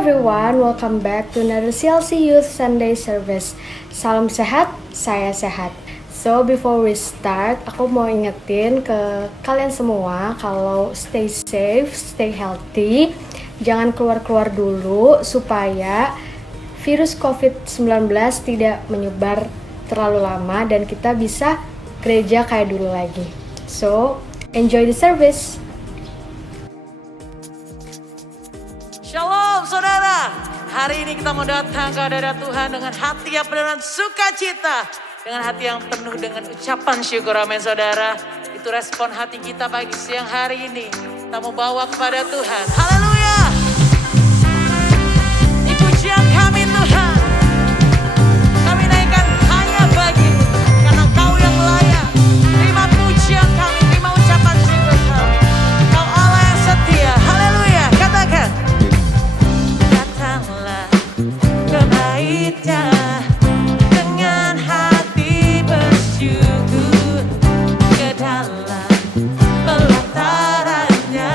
everyone, welcome back to another CLC Youth Sunday Service. Salam sehat, saya sehat. So before we start, aku mau ingetin ke kalian semua kalau stay safe, stay healthy, jangan keluar-keluar dulu supaya virus COVID-19 tidak menyebar terlalu lama dan kita bisa gereja kayak dulu lagi. So, enjoy the service. Shalom saudara, hari ini kita mau datang ke hadirat Tuhan dengan hati yang penuh dengan sukacita, dengan hati yang penuh dengan ucapan syukur. Amin saudara, itu respon hati kita pagi siang hari ini. Kita mau bawa kepada Tuhan, haleluya. Ini pujian kami Tuhan, kami naikkan hanya bagi-Mu, karena Kau yang layak. Terima pujian kami, terima ucapan syukur kami. Kau Allah yang setia, haleluya. Katakan. Dengan hati bersyukur ke dalam pelatarannya.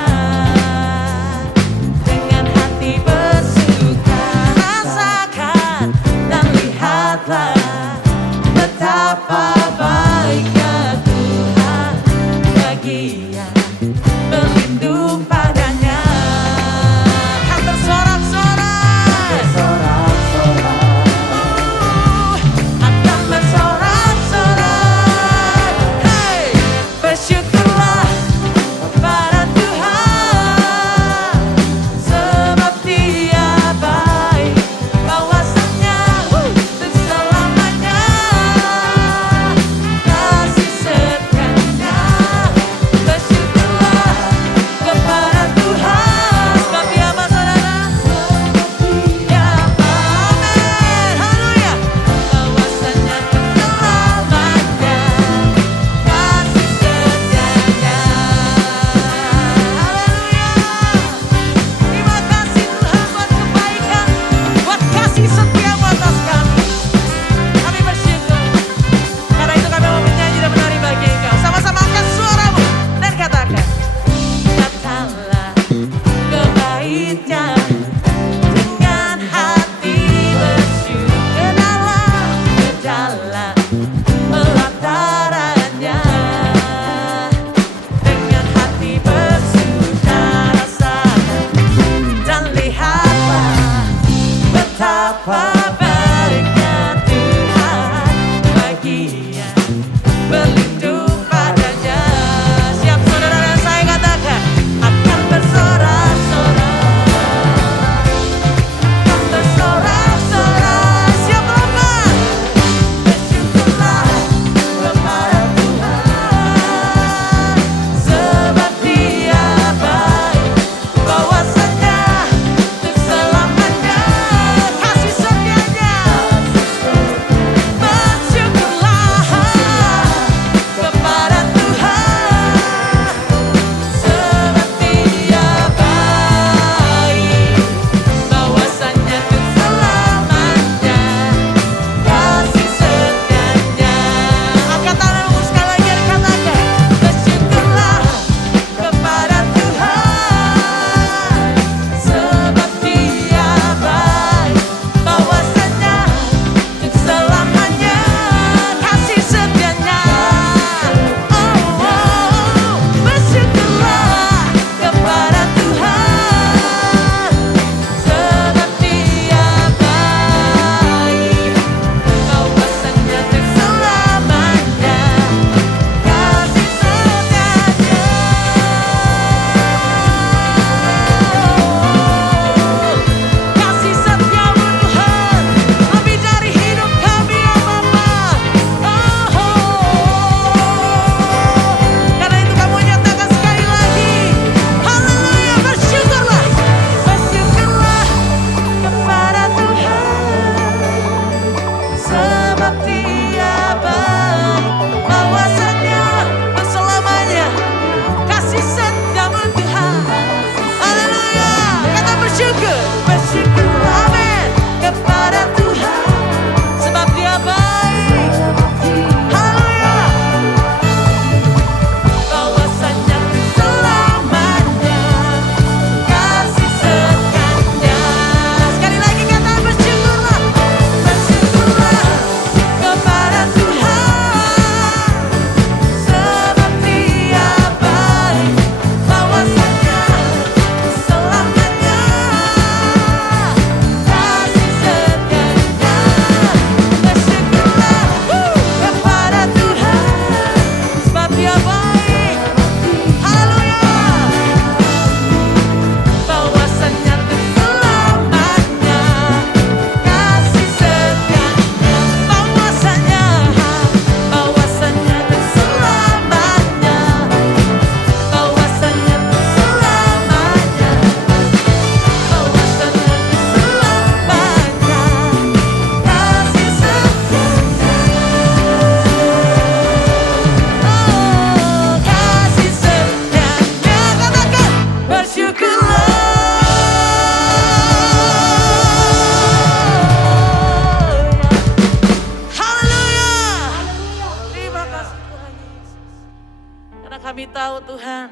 Karena kami tahu Tuhan,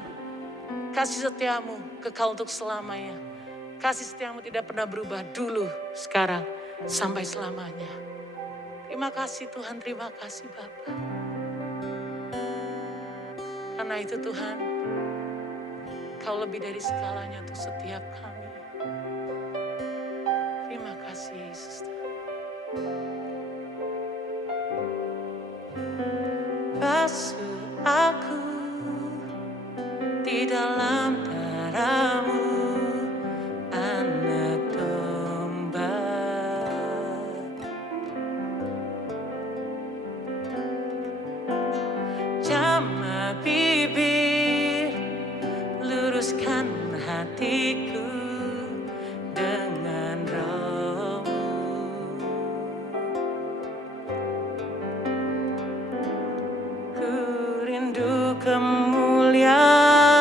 kasih setiamu kekal untuk selamanya. Kasih setiamu tidak pernah berubah dulu, sekarang, sampai selamanya. Terima kasih Tuhan, terima kasih Bapa. Karena itu Tuhan, Kau lebih dari segalanya untuk setiap kami. Terima kasih Yesus. Basuh aku di dalam darah-Mu, Anak Domba. Jamah bibir, luruskan hatiku dengan Roh-Mu. Ku rindu kemuliaan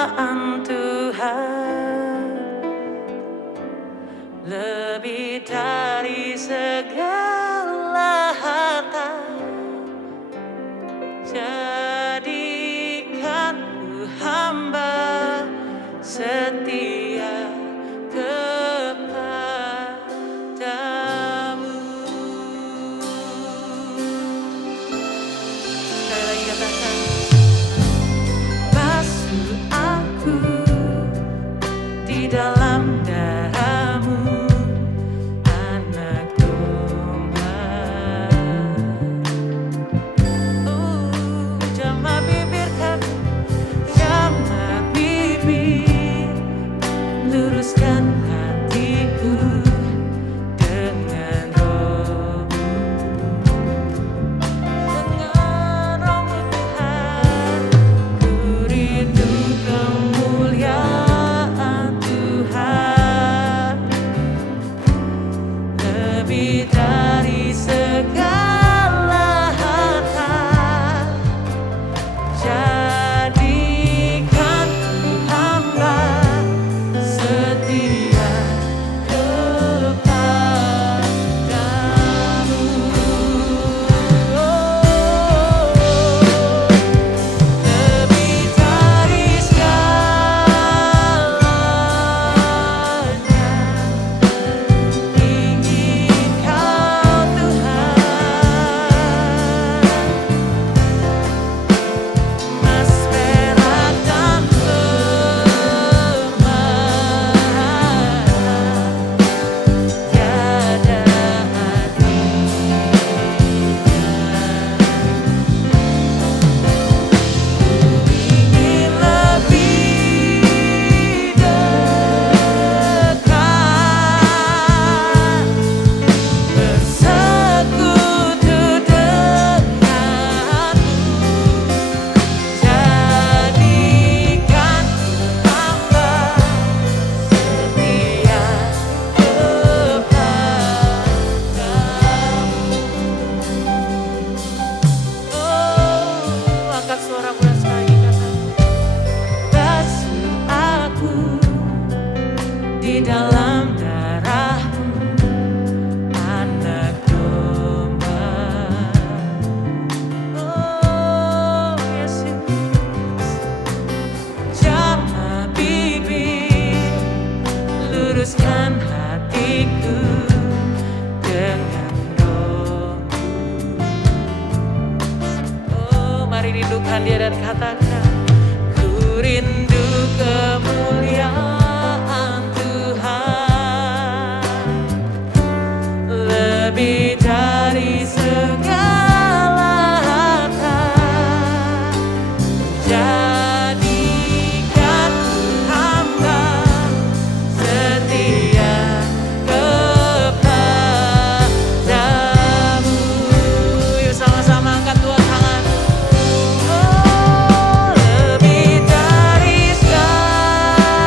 Tuhan, lebih dari segala harta. Jadikan ku hamba setia kepadamu. Sekali lagi katakan, basuh aku di dalam darah-Mu, Anak Domba. Jamah bibir kami, jamah bibir, luruskan hatiku dengan Roh-Mu. Dengan Roh-Mu Tuhan, ku rindu kemuliaan Tuhan, lebih dari segala harta. Jadikan ku hamba setia kepadamu. Lebih dari segalanya, ingin Kau Tuhan. Mas perak dan pemarah, tiada ingin lebih dekat, bersekutu denganmu. Jadikan hamba setia kepadamu. Angkat suara bulan sekali kata, basuh aku di dalam darah-Mu, Anak Domba. Oh Yesus, jamah bibir, luruskan hatiku dengan Roh-Mu. Oh, mari rindukan Dia dan katakan, ku rindu kemuliaan Tuhan, lebih dari segala harta. Jadikan ku hamba setia kepadamu. Yuk sama-sama angkat dua tangan. Oh, lebih dari segala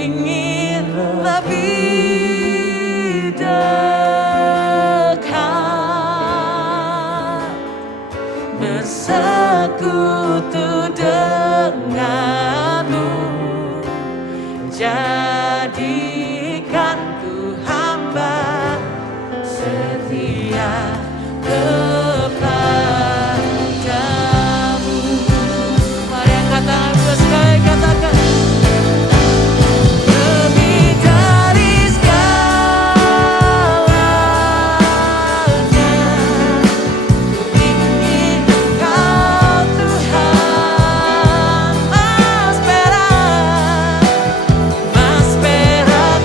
ingin lebih dekat, bersekutu denganmu. Jadikan ku hamba setia kepadamu. Mari angkat tangan dua sekali katakan. Lebih dari segalanya, ingin Kau Tuhan, mas perak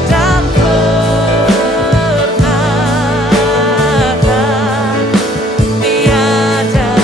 dan permata, tiada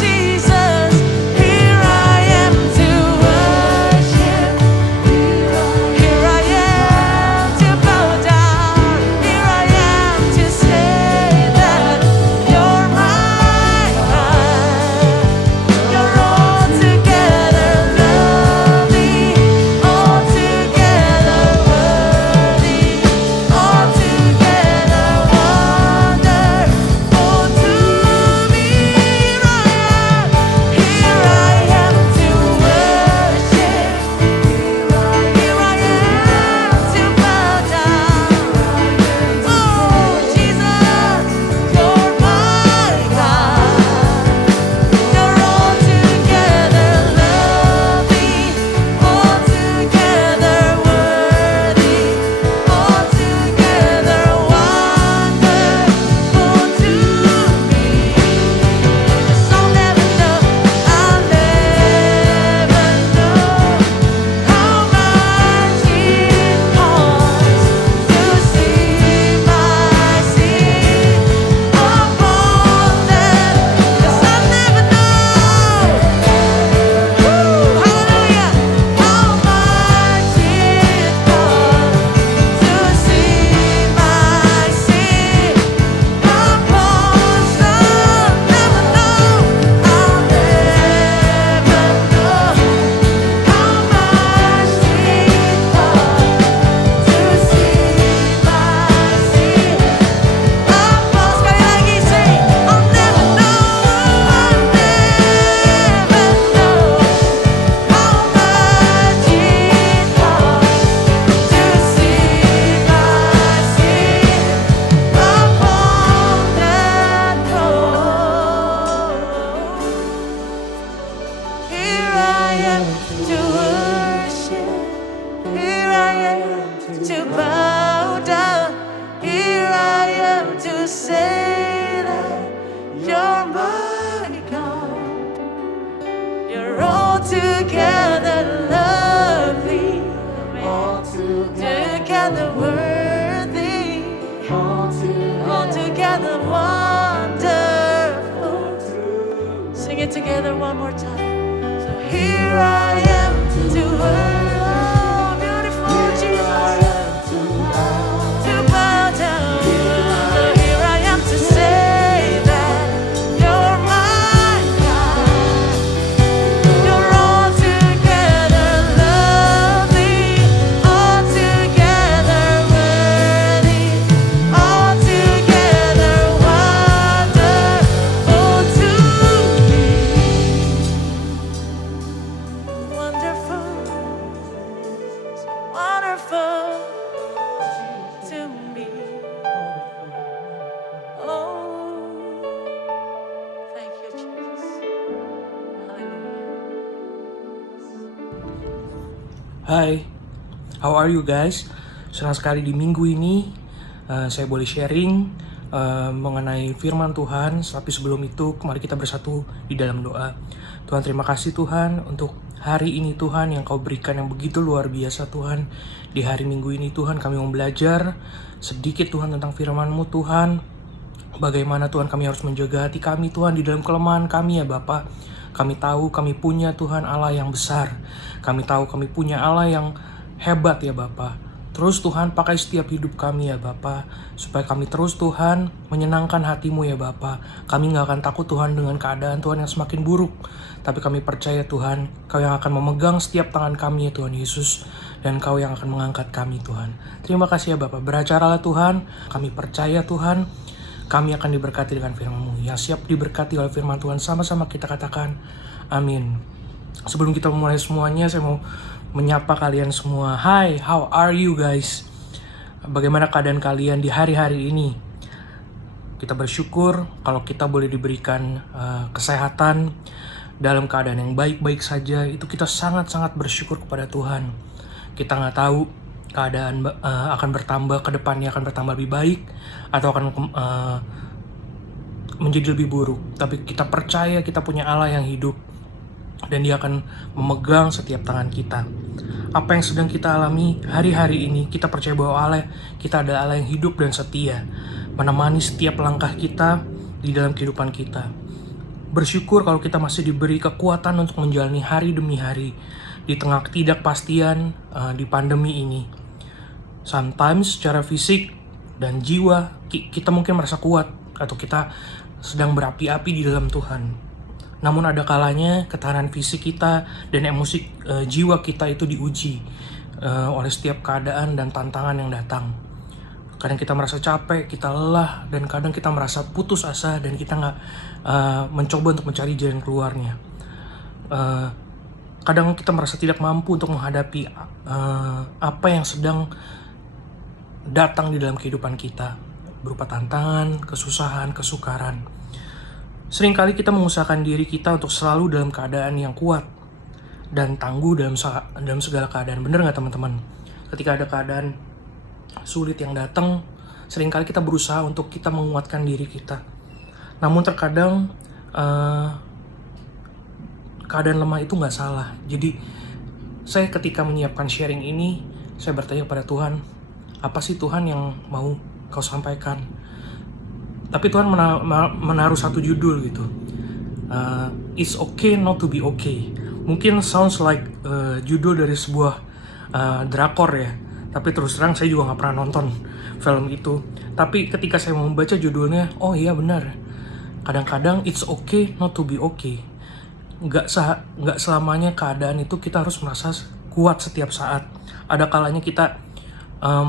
Jesus. sing it together one more time. So here I am to oh, beautiful Jesus, to bow down. So here I am to say that you're my God. You're altogether lovely, altogether worthy, altogether wonderful to me. Wonderful, so wonderful to me. Oh, thank you, Jesus. Hallelujah. Hai, how are you guys? Senang sekali di minggu ini saya boleh sharing mengenai firman Tuhan. Tapi sebelum itu, mari kita bersatu di dalam doa. Tuhan, terima kasih Tuhan untuk hari ini Tuhan yang Kau berikan yang begitu luar biasa Tuhan. Di hari Minggu ini Tuhan kami mau belajar sedikit Tuhan tentang firman-Mu Tuhan. Bagaimana Tuhan kami harus menjaga hati kami Tuhan di dalam kelemahan kami ya Bapa. Kami tahu kami punya Tuhan Allah yang besar. Kami tahu kami punya Allah yang hebat ya Bapa. Terus Tuhan pakai setiap hidup kami ya Bapa, supaya kami terus Tuhan menyenangkan hati-Mu ya Bapa. Kami gak akan takut Tuhan dengan keadaan Tuhan yang semakin buruk. Tapi kami percaya Tuhan, Kau yang akan memegang setiap tangan kami ya Tuhan Yesus. Dan Kau yang akan mengangkat kami Tuhan. Terima kasih ya Bapa, beracaralah Tuhan. Kami percaya Tuhan, kami akan diberkati dengan firman-Mu. Yang siap diberkati oleh firman Tuhan, sama-sama kita katakan amin. Sebelum kita memulai semuanya, saya mau menyapa kalian semua. Hai, how are you guys? Bagaimana keadaan kalian di hari-hari ini? Kita bersyukur kalau kita boleh diberikan kesehatan dalam keadaan yang baik-baik saja. Itu kita sangat-sangat bersyukur kepada Tuhan. Kita nggak tahu keadaan akan bertambah ke depannya, akan bertambah lebih baik atau akan menjadi lebih buruk. Tapi kita percaya kita punya Allah yang hidup dan Dia akan memegang setiap tangan kita. Apa yang sedang kita alami hari-hari ini, kita percaya bahwa Allah kita adalah Allah yang hidup dan setia, menemani setiap langkah kita di dalam kehidupan kita. Bersyukur kalau kita masih diberi kekuatan untuk menjalani hari demi hari di tengah ketidakpastian di pandemi ini. Sometimes secara fisik dan jiwa kita mungkin merasa kuat atau kita sedang berapi-api di dalam Tuhan. Namun ada kalanya ketahanan fisik kita dan emosi jiwa kita itu diuji oleh setiap keadaan dan tantangan yang datang. Kadang kita merasa capek, kita lelah, dan kadang kita merasa putus asa dan kita nggak mencoba untuk mencari jalan keluarnya. Kadang kita merasa tidak mampu untuk menghadapi apa yang sedang datang di dalam kehidupan kita, berupa tantangan, kesusahan, kesukaran. Seringkali kita mengusahakan diri kita untuk selalu dalam keadaan yang kuat dan tangguh dalam segala keadaan. Bener nggak teman-teman? Ketika ada keadaan sulit yang datang, seringkali kita berusaha untuk kita menguatkan diri kita. Namun terkadang keadaan lemah itu nggak salah. Jadi saya ketika menyiapkan sharing ini, saya bertanya pada Tuhan, apa sih Tuhan yang mau Kau sampaikan? Tapi Tuhan menaruh satu judul gitu. It's okay not to be okay. Mungkin sounds like judul dari sebuah drakor ya. Tapi terus terang saya juga gak pernah nonton film itu. Tapi ketika saya membaca judulnya, oh iya benar. Kadang-kadang it's okay not to be okay. Gak selamanya keadaan itu kita harus merasa kuat setiap saat. Ada kalanya kita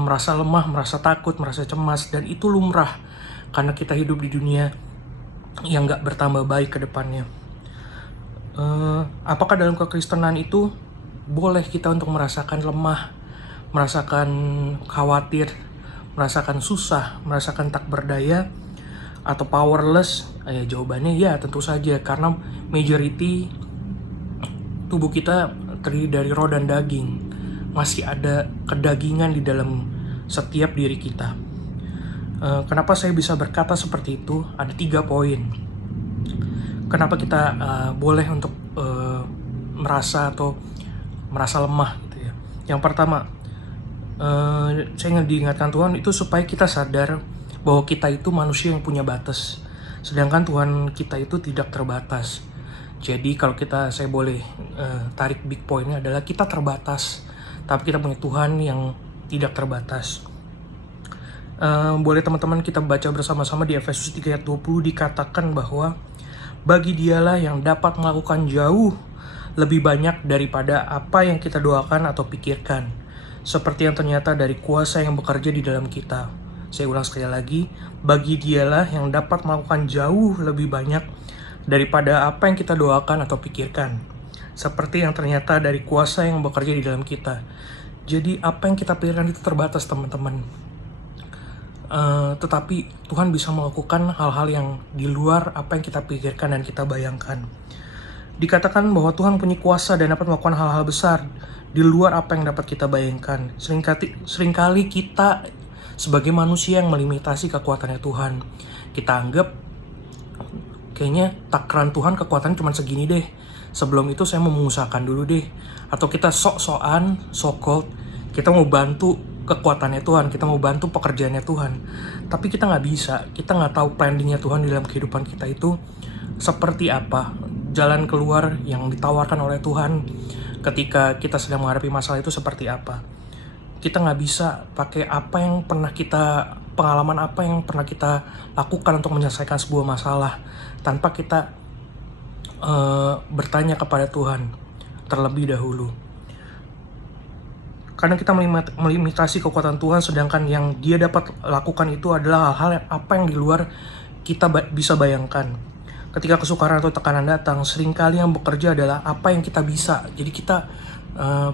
merasa lemah, merasa takut, merasa cemas. Dan itu lumrah. Karena kita hidup di dunia yang gak bertambah baik ke depannya. Apakah dalam kekristenan itu boleh kita untuk merasakan lemah, merasakan khawatir, merasakan susah, merasakan tak berdaya, atau powerless? Ya, jawabannya ya tentu saja. Karena majority tubuh kita terdiri dari roh dan daging. Masih ada kedagingan di dalam setiap diri kita. Kenapa saya bisa berkata seperti itu? Ada 3 poin. Kenapa kita boleh untuk merasa lemah gitu ya. Yang pertama, saya ingin diingatkan Tuhan itu supaya kita sadar bahwa kita itu manusia yang punya batas. Sedangkan Tuhan kita itu tidak terbatas. Jadi kalau saya boleh tarik big pointnya adalah kita terbatas, tapi kita punya Tuhan yang tidak terbatas. Boleh teman-teman kita baca bersama-sama di Efesus 3 ayat 20, dikatakan bahwa bagi Dialah yang dapat melakukan jauh lebih banyak daripada apa yang kita doakan atau pikirkan, seperti yang ternyata dari kuasa yang bekerja di dalam kita. Saya ulang sekali lagi, bagi Dialah yang dapat melakukan jauh lebih banyak daripada apa yang kita doakan atau pikirkan, seperti yang ternyata dari kuasa yang bekerja di dalam kita. Jadi apa yang kita pikirkan itu terbatas, teman-teman. Tetapi Tuhan bisa melakukan hal-hal yang di luar apa yang kita pikirkan dan kita bayangkan. Dikatakan bahwa Tuhan punya kuasa dan dapat melakukan hal-hal besar di luar apa yang dapat kita bayangkan. Seringkali kita sebagai manusia yang melimitasi kekuatannya Tuhan. Kita anggap kayaknya takaran Tuhan kekuatan cuma segini deh. Sebelum itu saya mau mengusahakan dulu deh. Atau kita sok-sokan, so-called, kita mau bantu kekuatannya Tuhan, kita mau bantu pekerjaannya Tuhan. Tapi kita nggak bisa, kita nggak tahu planningnya Tuhan di dalam kehidupan kita itu seperti apa. Jalan keluar yang ditawarkan oleh Tuhan ketika kita sedang menghadapi masalah itu seperti apa. Kita nggak bisa pakai apa yang pernah kita, pengalaman apa yang pernah kita lakukan untuk menyelesaikan sebuah masalah tanpa kita bertanya kepada Tuhan terlebih dahulu. Kadang kita melimitasi kekuatan Tuhan, sedangkan yang Dia dapat lakukan itu adalah hal-hal apa yang di luar kita bisa bayangkan. Ketika kesukaran atau tekanan datang, seringkali yang bekerja adalah apa yang kita bisa. Jadi kita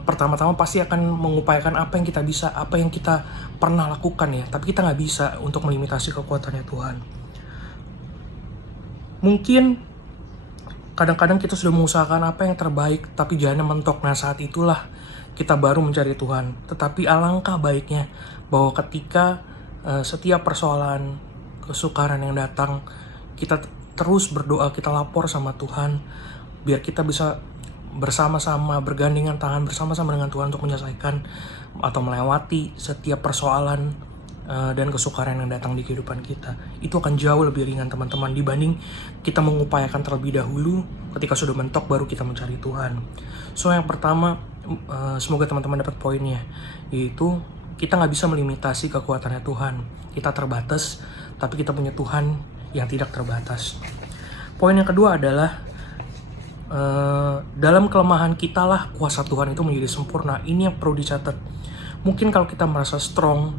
pertama-tama pasti akan mengupayakan apa yang kita bisa, apa yang kita pernah lakukan ya. Tapi kita nggak bisa untuk melimitasi kekuatannya Tuhan. Mungkin kadang-kadang kita sudah mengusahakan apa yang terbaik, tapi jalannya mentok. Nah, saat itulah kita baru mencari Tuhan. Tetapi alangkah baiknya bahwa ketika setiap persoalan, kesukaran yang datang, kita terus berdoa, kita lapor sama Tuhan, biar kita bisa bersama-sama, bergandengan tangan bersama-sama dengan Tuhan untuk menyelesaikan atau melewati setiap persoalan dan kesukaran yang datang di kehidupan kita. Itu akan jauh lebih ringan, teman-teman, dibanding kita mengupayakan terlebih dahulu, ketika sudah mentok baru kita mencari Tuhan. So yang pertama, semoga teman-teman dapat poinnya, yaitu kita nggak bisa melimitasi kekuatannya Tuhan. Kita terbatas, tapi kita punya Tuhan yang tidak terbatas. Poin yang kedua adalah dalam kelemahan kita lah kuasa Tuhan itu menjadi sempurna. Ini yang perlu dicatat. Mungkin kalau kita merasa strong,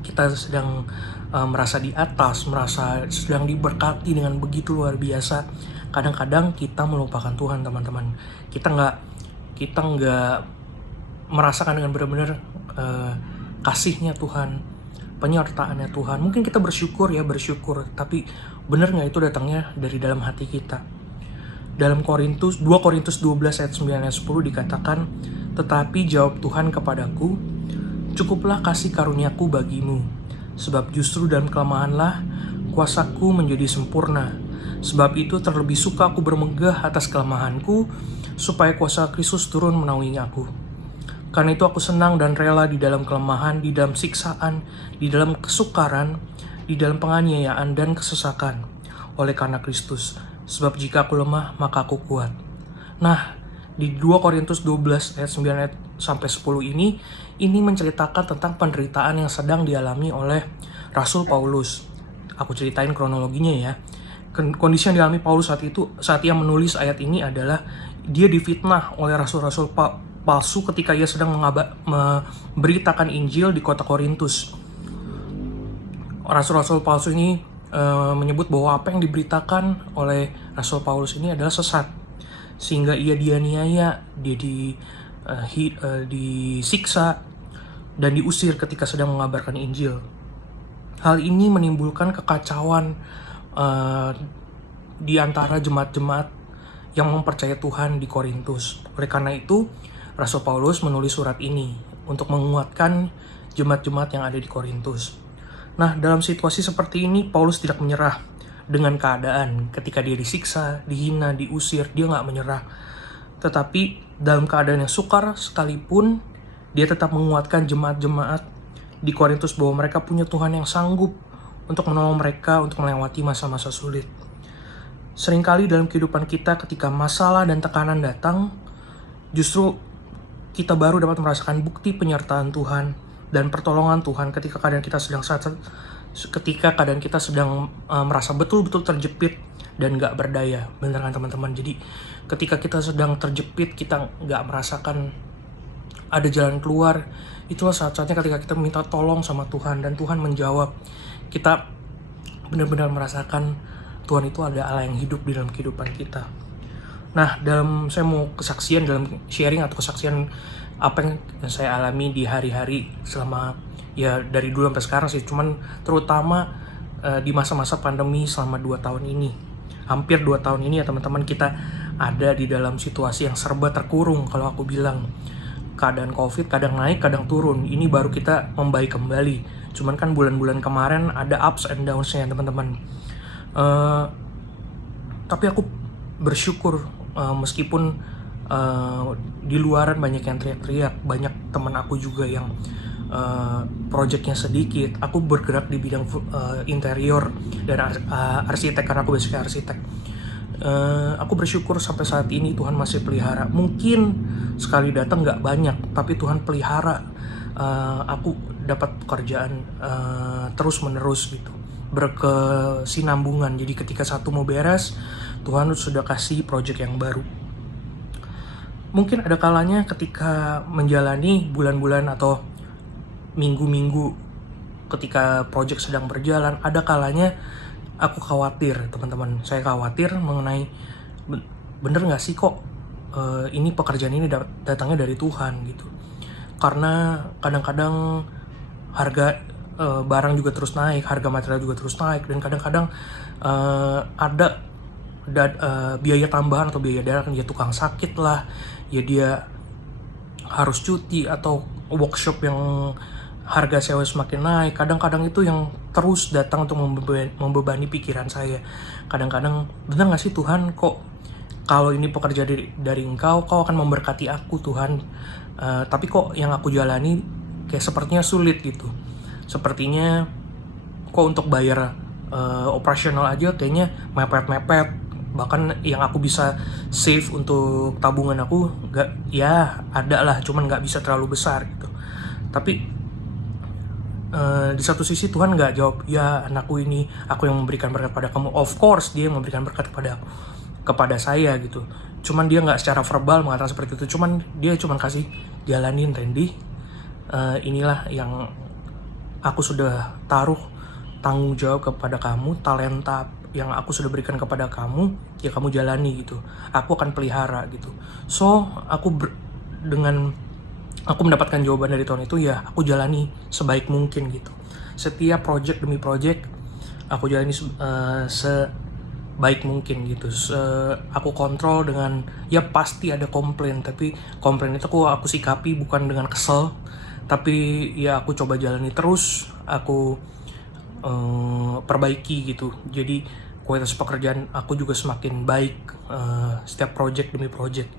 kita sedang merasa di atas, merasa sedang diberkati dengan begitu luar biasa, kadang-kadang kita melupakan Tuhan, teman-teman. Kita nggak merasakan dengan benar-benar kasihnya Tuhan, penyertaannya Tuhan. Mungkin kita bersyukur, tapi benar nggak itu datangnya dari dalam hati kita? Dalam 2 Korintus 12 ayat 9 ayat 10 dikatakan, tetapi jawab Tuhan kepadaku, cukuplah kasih karuniaku bagimu, sebab justru dalam kelemahanlah kuasaku menjadi sempurna. Sebab itu terlebih suka aku bermegah atas kelemahanku, supaya kuasa Kristus turun menaungi aku. Karena itu aku senang dan rela di dalam kelemahan, di dalam siksaan, di dalam kesukaran, di dalam penganiayaan dan kesesakan, oleh karena Kristus. Sebab jika aku lemah, maka aku kuat. Nah, di 2 Korintus 12 ayat 9 ayat sampai 10 ini menceritakan tentang penderitaan yang sedang dialami oleh Rasul Paulus. Aku ceritain kronologinya ya. Kondisi yang dialami Paulus saat ia menulis ayat ini adalah dia difitnah oleh rasul-rasul palsu ketika ia sedang memberitakan Injil di kota Korintus. Rasul-rasul palsu ini menyebut bahwa apa yang diberitakan oleh Rasul Paulus ini adalah sesat, sehingga ia dianiaya, dia disiksa dan diusir ketika sedang mengabarkan Injil. Hal ini menimbulkan kekacauan di antara jemaat-jemaat yang mempercayai Tuhan di Korintus. Oleh karena itu, Rasul Paulus menulis surat ini untuk menguatkan jemaat-jemaat yang ada di Korintus. Nah, dalam situasi seperti ini, Paulus tidak menyerah dengan keadaan. Ketika dia disiksa, dihina, diusir, dia nggak menyerah. Tetapi dalam keadaan yang sukar sekalipun, dia tetap menguatkan jemaat-jemaat di Korintus bahwa mereka punya Tuhan yang sanggup untuk menolong mereka untuk melewati masa-masa sulit. seringkali dalam kehidupan kita ketika masalah dan tekanan datang, justru kita baru dapat merasakan bukti penyertaan Tuhan dan pertolongan Tuhan ketika keadaan kita sedang merasa betul-betul terjepit dan gak berdaya. Bener kan teman-teman? Jadi ketika kita sedang terjepit, kita gak merasakan ada jalan keluar, itulah saat-saatnya ketika kita minta tolong sama Tuhan dan Tuhan menjawab. Kita benar-benar merasakan Tuhan itu ada Allah yang hidup di dalam kehidupan kita. Nah, saya mau dalam sharing atau kesaksian apa yang saya alami di hari-hari selama, ya dari dulu sampai sekarang sih, cuman terutama di masa-masa pandemi selama 2 tahun ini. Hampir 2 tahun ini ya teman-teman, kita ada di dalam situasi yang serba terkurung. Kalau aku bilang, keadaan COVID kadang naik, kadang turun. Ini baru kita membaik kembali. Cuman kan bulan-bulan kemarin ada ups and downs-nya teman-teman. Tapi aku bersyukur meskipun di luaran banyak yang teriak-teriak, banyak teman aku juga yang projectnya sedikit. Aku bergerak di bidang interior dan arsitek karena aku basicnya arsitek. Aku bersyukur sampai saat ini Tuhan masih pelihara. Mungkin sekali datang nggak banyak, tapi Tuhan pelihara. Aku dapat pekerjaan terus-menerus gitu, berkesinambungan. Jadi ketika satu mau beres, Tuhan sudah kasih project yang baru. Mungkin ada kalanya ketika menjalani bulan-bulan atau minggu-minggu ketika project sedang berjalan, ada kalanya aku khawatir teman-teman. Saya khawatir mengenai bener nggak sih kok ini pekerjaan ini datangnya dari Tuhan gitu. Karena kadang-kadang harga barang juga terus naik, harga material juga terus naik, dan kadang-kadang ada biaya tambahan atau biaya dalam, ya tukang sakit lah, ya dia harus cuti, atau workshop yang harga sewa semakin naik. Kadang-kadang itu yang terus datang untuk membebani pikiran saya. Kadang-kadang, benar gak sih Tuhan, kok kalau ini pekerjaan dari Engkau, Kau akan memberkati aku Tuhan, tapi kok yang aku jalani kayak sepertinya sulit gitu. Sepertinya kok untuk bayar operasional aja kayaknya mepet-mepet. Bahkan yang aku bisa save untuk tabungan aku gak, ya ada lah, cuman gak bisa terlalu besar gitu. Tapi di satu sisi Tuhan gak jawab, ya anakku ini aku yang memberikan berkat pada kamu. Of course dia yang memberikan berkat kepada saya gitu. Cuman dia gak secara verbal mengatakan seperti itu. Dia cuman kasih, jalanin Randy, inilah yang aku sudah taruh tanggung jawab kepada kamu, talenta yang aku sudah berikan kepada kamu, ya kamu jalani gitu. Aku akan pelihara gitu. So aku mendapatkan jawaban dari Tuhan itu, ya aku jalani sebaik mungkin gitu. Setiap project demi project aku jalani sebaik mungkin gitu. Aku kontrol dengan, ya pasti ada komplain, tapi komplain itu aku sikapi bukan dengan kesel, tapi ya aku coba jalani terus, aku perbaiki gitu. Jadi kualitas pekerjaan aku juga semakin baik setiap project demi project.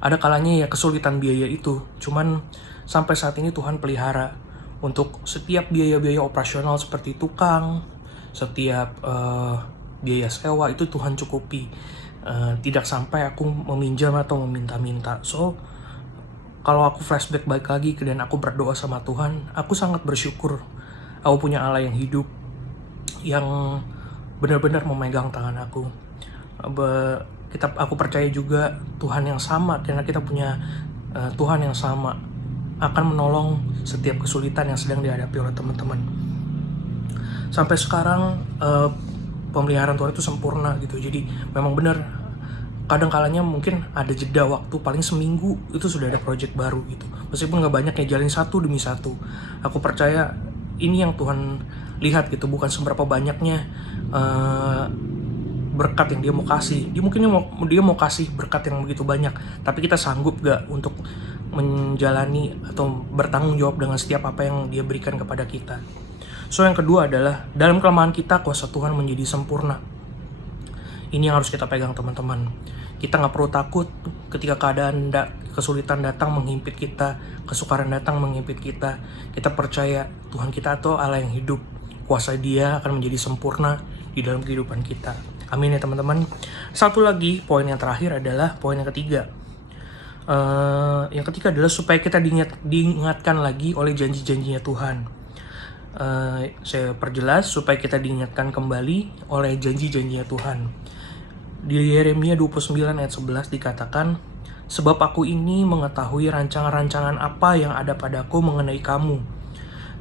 Ada kalanya ya kesulitan biaya itu, cuman sampai saat ini Tuhan pelihara. Untuk setiap biaya-biaya operasional seperti tukang, setiap biaya sewa itu Tuhan cukupi. Tidak sampai aku meminjam atau meminta-minta. So kalau aku flashback balik lagi dan aku berdoa sama Tuhan, aku sangat bersyukur aku punya Allah yang hidup, yang benar-benar memegang tangan aku. Aku percaya juga Tuhan yang sama, karena kita punya Tuhan yang sama, akan menolong setiap kesulitan yang sedang dihadapi oleh teman-teman. Sampai sekarang pemeliharaan Tuhan itu sempurna gitu. Jadi memang benar, kadang kalanya mungkin ada jeda waktu, paling seminggu itu sudah ada project baru gitu. Meskipun gak banyak ya, jalin satu demi satu. Aku percaya ini yang Tuhan lihat gitu, bukan seberapa banyaknya berkat yang dia mau kasih. Dia mau kasih berkat yang begitu banyak, tapi kita sanggup gak untuk menjalani atau bertanggung jawab dengan setiap apa yang dia berikan kepada kita. So yang kedua adalah, dalam kelemahan kita kuasa Tuhan menjadi sempurna. Ini yang harus kita pegang teman-teman. Kita gak perlu takut ketika kesulitan datang menghimpit kita, kesukaran datang menghimpit kita. Kita percaya Tuhan kita itu Allah yang hidup. Kuasa Dia akan menjadi sempurna di dalam kehidupan kita. Amin ya teman-teman. Satu lagi, poin yang terakhir adalah poin yang ketiga. Yang ketiga adalah supaya kita diingatkan lagi oleh janji-janjinya Tuhan. Saya perjelas, supaya kita diingatkan kembali oleh janji-janjinya Tuhan. Di Yeremia 29 ayat 11 dikatakan, sebab aku ini mengetahui rancangan-rancangan apa yang ada padaku mengenai kamu.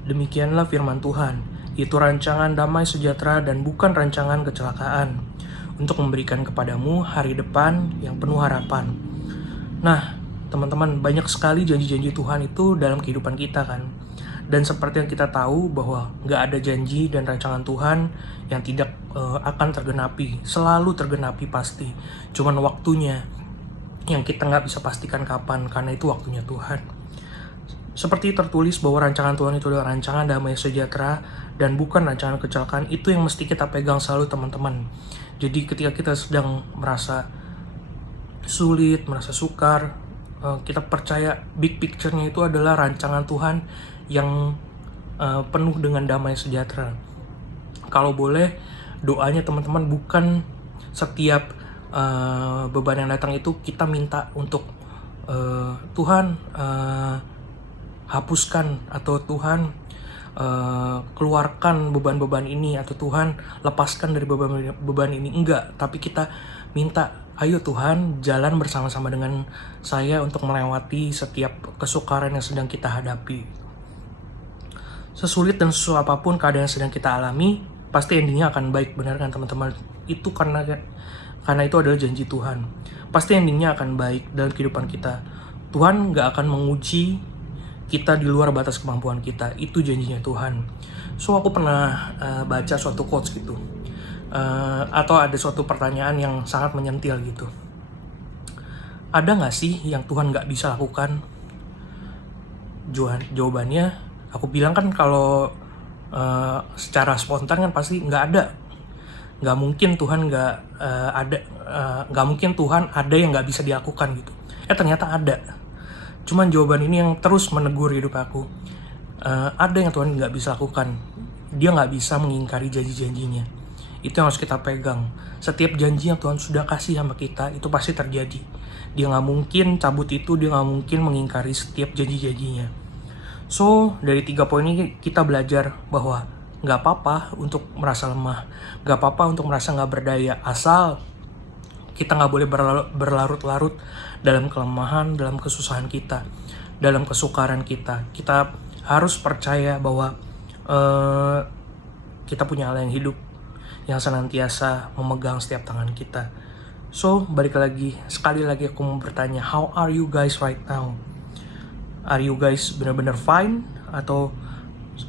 Demikianlah firman Tuhan, itu rancangan damai sejahtera dan bukan rancangan kecelakaan, untuk memberikan kepadamu hari depan yang penuh harapan. Nah, teman-teman, banyak sekali janji-janji Tuhan itu dalam kehidupan kita kan. Dan seperti yang kita tahu bahwa nggak ada janji dan rancangan Tuhan yang tidak akan tergenapi. Selalu tergenapi pasti. Cuman waktunya yang kita nggak bisa pastikan kapan, karena itu waktunya Tuhan. Seperti tertulis bahwa rancangan Tuhan itu adalah rancangan damai sejahtera dan bukan rancangan kecelakaan. Itu yang mesti kita pegang selalu teman-teman. Jadi ketika kita sedang merasa sulit, merasa sukar, kita percaya big picture-nya itu adalah rancangan Tuhan yang penuh dengan damai sejahtera. Kalau boleh, doanya teman-teman bukan setiap beban yang datang itu kita minta untuk Tuhan hapuskan, atau Tuhan keluarkan beban-beban ini, atau Tuhan lepaskan dari beban ini. Enggak, tapi kita minta, ayo Tuhan jalan bersama-sama dengan saya untuk melewati setiap kesukaran yang sedang kita hadapi. Sesulit dan sesuatu apapun keadaan yang sedang kita alami, pasti endingnya akan baik, benar kan teman-teman? Itu karena itu adalah janji Tuhan. Pasti endingnya akan baik dalam kehidupan kita. Tuhan gak akan menguji kita di luar batas kemampuan kita. Itu janjinya Tuhan. So aku pernah baca suatu quotes gitu, atau ada suatu pertanyaan yang sangat menyentil gitu. Ada gak sih yang Tuhan gak bisa lakukan? Jawabannya, aku bilang kan kalau secara spontan kan pasti nggak ada. Nggak mungkin Tuhan nggak mungkin Tuhan ada yang nggak bisa dilakukan gitu. Ternyata ada. Cuman jawaban ini yang terus menegur hidup aku. Ada yang Tuhan nggak bisa lakukan. Dia nggak bisa mengingkari janji-janjinya. Itu yang harus kita pegang. Setiap janji yang Tuhan sudah kasih sama kita, itu pasti terjadi. Dia nggak mungkin cabut itu, dia nggak mungkin mengingkari setiap janji-janjinya. So, dari 3 poin ini kita belajar bahwa nggak apa-apa untuk merasa lemah. Nggak apa-apa untuk merasa nggak berdaya. Asal kita nggak boleh berlarut-larut dalam kelemahan, dalam kesusahan kita, dalam kesukaran kita. Kita harus percaya bahwa kita punya Allah yang hidup, yang senantiasa memegang setiap tangan kita. So, balik lagi, sekali lagi aku mau bertanya, how are you guys right now? Are you guys benar-benar fine? Atau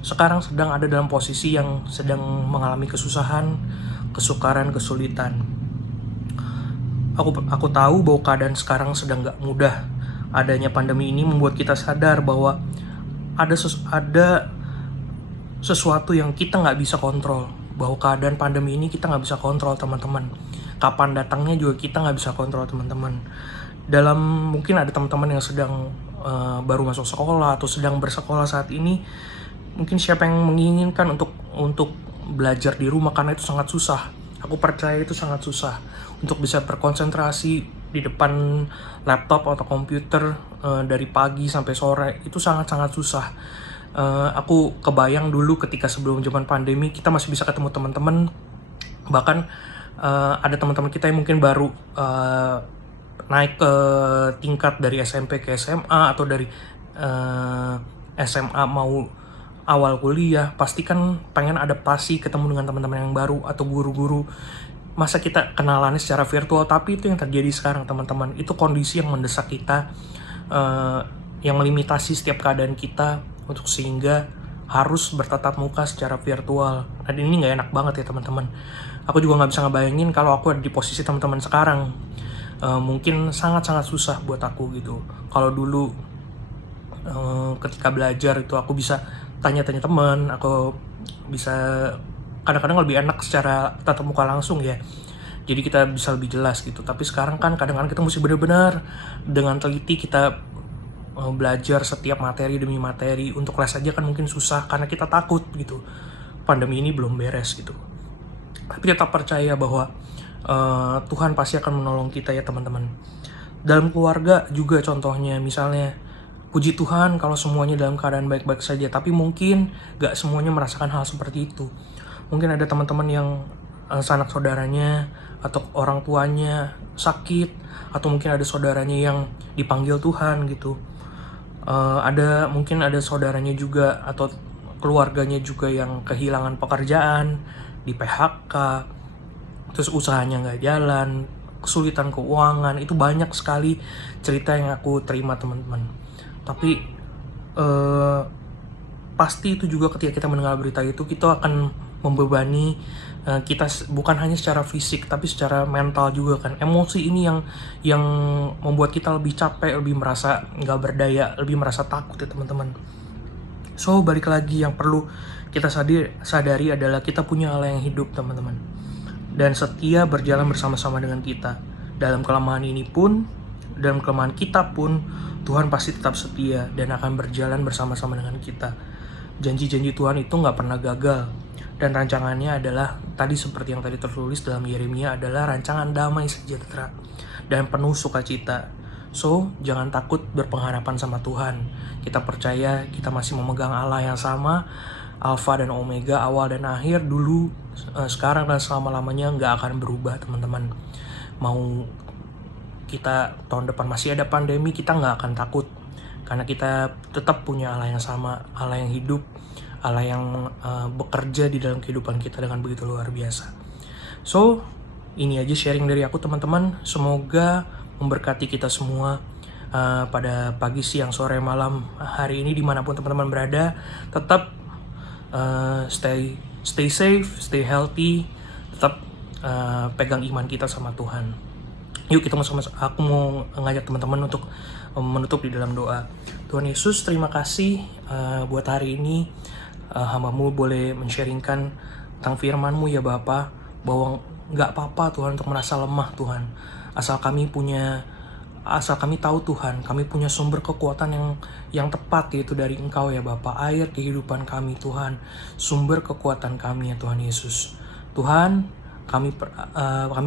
sekarang sedang ada dalam posisi yang sedang mengalami kesusahan, kesukaran, kesulitan? Aku tahu bahwa keadaan sekarang sedang gak mudah. Adanya pandemi ini membuat kita sadar bahwa ada sesuatu yang kita gak bisa kontrol. Bahwa keadaan pandemi ini kita gak bisa kontrol, teman-teman. Kapan datangnya juga kita gak bisa kontrol, teman-teman. Mungkin ada teman-teman yang sedang baru masuk sekolah atau sedang bersekolah saat ini. Mungkin siapa yang menginginkan untuk belajar di rumah, karena itu sangat susah. Aku percaya itu sangat susah untuk bisa berkonsentrasi di depan laptop atau komputer dari pagi sampai sore. Itu sangat-sangat susah. Aku kebayang dulu ketika sebelum zaman pandemi kita masih bisa ketemu teman-teman. Bahkan ada teman-teman kita yang mungkin baru naik ke tingkat dari SMP ke SMA, atau dari SMA mau awal kuliah, pasti kan pengen adaptasi, ketemu dengan teman-teman yang baru atau guru-guru. Masa kita kenalannya secara virtual? Tapi itu yang terjadi sekarang, teman-teman. Itu kondisi yang mendesak kita, yang melimitasi setiap keadaan kita untuk sehingga harus bertatap muka secara virtual. Dan ini nggak enak banget ya teman-teman. Aku juga nggak bisa ngebayangin kalau aku ada di posisi teman-teman sekarang. Mungkin sangat-sangat susah buat aku gitu. Kalau dulu ketika belajar itu aku bisa tanya-tanya teman, aku bisa kadang-kadang lebih enak secara tatap muka langsung ya. Jadi kita bisa lebih jelas gitu. Tapi sekarang kan kadang-kadang kita mesti benar-benar dengan teliti kita belajar setiap materi demi materi. Untuk les aja kan mungkin susah karena kita takut gitu. Pandemi ini belum beres gitu. Tapi tetap percaya bahwa Tuhan pasti akan menolong kita ya teman-teman. Dalam keluarga juga contohnya, misalnya puji Tuhan kalau semuanya dalam keadaan baik-baik saja, tapi mungkin gak semuanya merasakan hal seperti itu. Mungkin ada teman-teman yang sanak saudaranya atau orang tuanya sakit, atau mungkin ada saudaranya yang dipanggil Tuhan gitu. Mungkin ada saudaranya juga atau keluarganya juga yang kehilangan pekerjaan, di PHK, terus usahanya nggak jalan, kesulitan keuangan. Itu banyak sekali cerita yang aku terima teman-teman. Tapi pasti itu juga ketika kita mendengar berita itu, kita akan membebani kita bukan hanya secara fisik tapi secara mental juga kan. Emosi ini yang membuat kita lebih capek, lebih merasa nggak berdaya, lebih merasa takut ya teman-teman. So balik lagi, yang perlu kita sadari adalah kita punya Allah yang hidup teman-teman, dan setia berjalan bersama-sama dengan kita. Dalam kelemahan ini pun, dalam kelemahan kita pun, Tuhan pasti tetap setia dan akan berjalan bersama-sama dengan kita. Janji-janji Tuhan itu nggak pernah gagal. Dan rancangannya adalah, tadi seperti yang tadi tertulis dalam Yeremia, adalah rancangan damai sejahtera dan penuh sukacita. So, jangan takut berpengharapan sama Tuhan. Kita percaya kita masih memegang Allah yang sama, Alfa dan Omega, awal dan akhir, dulu, sekarang, dan selama-lamanya nggak akan berubah teman-teman. Mau kita tahun depan masih ada pandemi, kita nggak akan takut. Karena kita tetap punya Allah yang sama, Allah yang hidup, Allah yang bekerja di dalam kehidupan kita dengan begitu luar biasa. So, ini aja sharing dari aku teman-teman. Semoga memberkati kita semua pada pagi, siang, sore, malam hari ini dimanapun teman-teman berada. Tetap stay safe, stay healthy, tetap pegang iman kita sama Tuhan. Yuk kita aku mau ngajak teman-teman untuk menutup di dalam doa. Tuhan Yesus, terima kasih buat hari ini. Hamba-Mu boleh men-sharingkan tentang firman-Mu ya Bapa, bahwa gak apa-apa Tuhan untuk merasa lemah Tuhan. Asal kami tahu Tuhan, kami punya sumber kekuatan yang tepat, yaitu dari Engkau ya Bapa, air kehidupan kami Tuhan, sumber kekuatan kami ya Tuhan Yesus. Tuhan, kami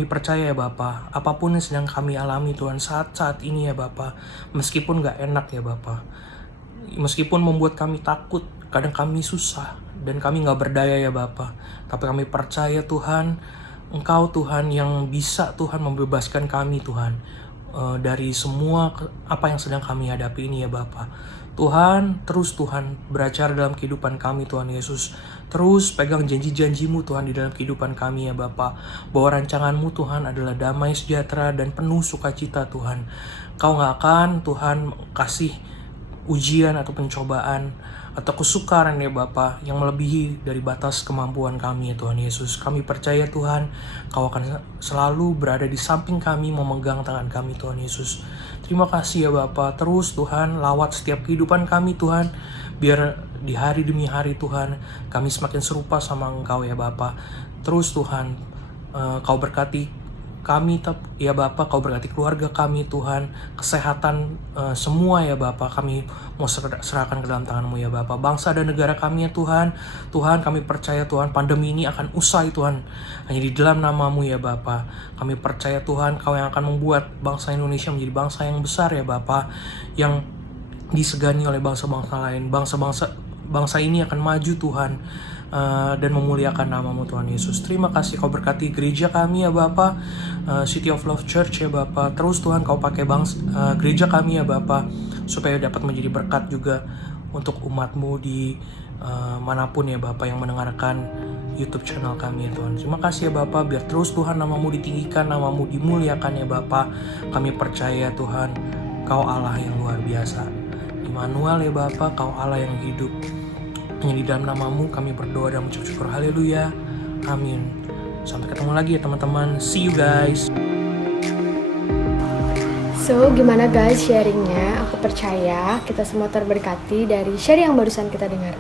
percaya ya Bapa, apapun yang sedang kami alami Tuhan saat ini ya Bapa, meskipun gak enak ya Bapa, meskipun membuat kami takut, kadang kami susah dan kami gak berdaya ya Bapa, tapi kami percaya Tuhan, Engkau Tuhan yang bisa Tuhan membebaskan kami Tuhan dari semua apa yang sedang kami hadapi ini ya Bapa. Tuhan, terus Tuhan beracara dalam kehidupan kami Tuhan Yesus. Terus pegang janji-janji-Mu Tuhan di dalam kehidupan kami ya Bapa, bahwa rancangan-Mu Tuhan adalah damai sejahtera dan penuh sukacita Tuhan. Kau gak akan Tuhan kasih ujian atau pencobaan atau kesukaran ya Bapa yang melebihi dari batas kemampuan kami ya Tuhan Yesus. Kami percaya Tuhan, Kau akan selalu berada di samping kami, memegang tangan kami Tuhan Yesus. Terima kasih ya Bapa. Terus Tuhan lawat setiap kehidupan kami Tuhan, biar di hari demi hari Tuhan kami semakin serupa sama Engkau ya Bapa. Terus Tuhan Kau berkati kami ya Bapa, Kau berkati keluarga kami Tuhan, kesehatan semua ya Bapa, kami mau serahkan ke dalam tangan-Mu ya Bapa. Bangsa dan negara kami ya Tuhan, Tuhan kami percaya Tuhan pandemi ini akan usai Tuhan, hanya di dalam nama-Mu ya Bapa. Kami percaya Tuhan Kau yang akan membuat bangsa Indonesia menjadi bangsa yang besar ya Bapa, yang disegani oleh bangsa-bangsa lain. Bangsa ini akan maju Tuhan, dan memuliakan nama-Mu Tuhan Yesus. Terima kasih Kau berkati gereja kami ya Bapa, City of Love Church ya Bapa. Terus Tuhan Kau pakai gereja kami ya Bapa, supaya dapat menjadi berkat juga untuk umat-Mu di manapun ya Bapa yang mendengarkan YouTube channel kami ya Tuhan. Terima kasih ya Bapa, biar terus Tuhan nama-Mu ditinggikan, nama-Mu dimuliakan ya Bapa. Kami percaya Tuhan Kau Allah yang luar biasa, Immanuel ya Bapa, Kau Allah yang hidup. Hanya di dalam nama-Mu kami berdoa dan mengucap syukur. Haleluya. Amin. Sampai ketemu lagi ya teman-teman. See you guys. So, gimana guys sharingnya? Aku percaya kita semua terberkati dari sharing yang barusan kita dengar.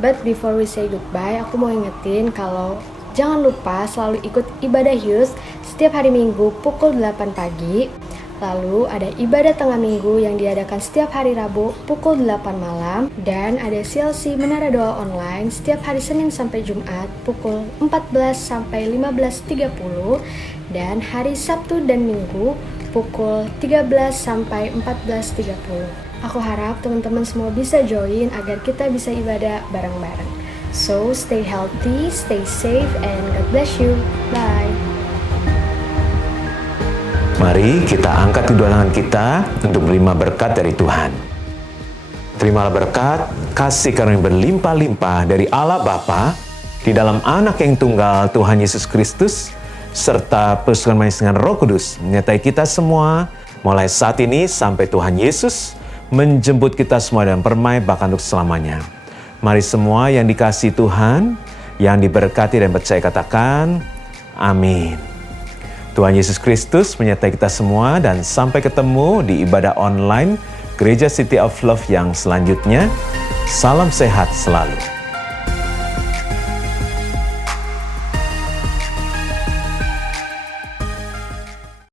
But before we say goodbye, aku mau ingetin kalau jangan lupa selalu ikut ibadah youth setiap hari Minggu pukul 8 pagi. Lalu ada ibadah tengah minggu yang diadakan setiap hari Rabu pukul 8 malam. Dan ada CLC Menara Doa Online setiap hari Senin sampai Jumat pukul 14 sampai 15.30. Dan hari Sabtu dan Minggu pukul 13 sampai 14.30. Aku harap teman-teman semua bisa join agar kita bisa ibadah bareng-bareng. So, stay healthy, stay safe, and God bless you. Bye. Mari kita angkat kedua tangan kita untuk menerima berkat dari Tuhan. Terimalah berkat, kasih karunia berlimpah-limpah dari Allah Bapa, di dalam Anak yang tunggal Tuhan Yesus Kristus, serta persekutuan manis dengan Roh Kudus menyertai kita semua, mulai saat ini sampai Tuhan Yesus menjemput kita semua dalam permai bahkan untuk selamanya. Mari semua yang dikasihi Tuhan, yang diberkati dan percaya katakan, amin. Tuhan Yesus Kristus menyertai kita semua dan sampai ketemu di ibadah online Gereja City of Love yang selanjutnya. Salam sehat selalu.